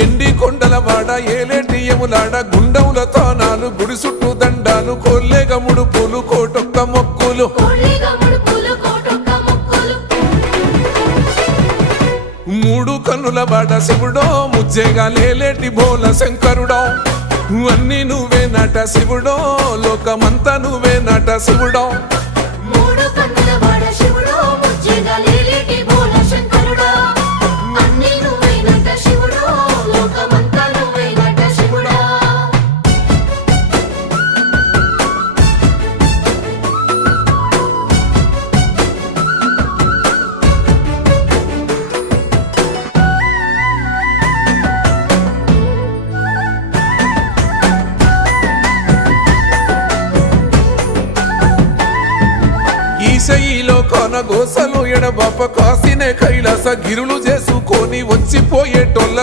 ఎండి కొండల వాడ ఏలేటియములాడ గుండముల తానాలు గుడి చుట్టూ దండాలు కోల్లేగ ముడుపులు కోటొక్క మొక్కులు మూడు కన్నుల వాడ శివుడో ముజ్జేగా లేలేటి బోల శంకరుడో అన్ని నువ్వే నట శివుడో లోకమంతా నువ్వే నట శివుడో ఈశయిలో కొనగోసలు ఎడబాప కాసినే కైలాస గిరులు చేసుకొని వచ్చిపోయేటోళ్ళ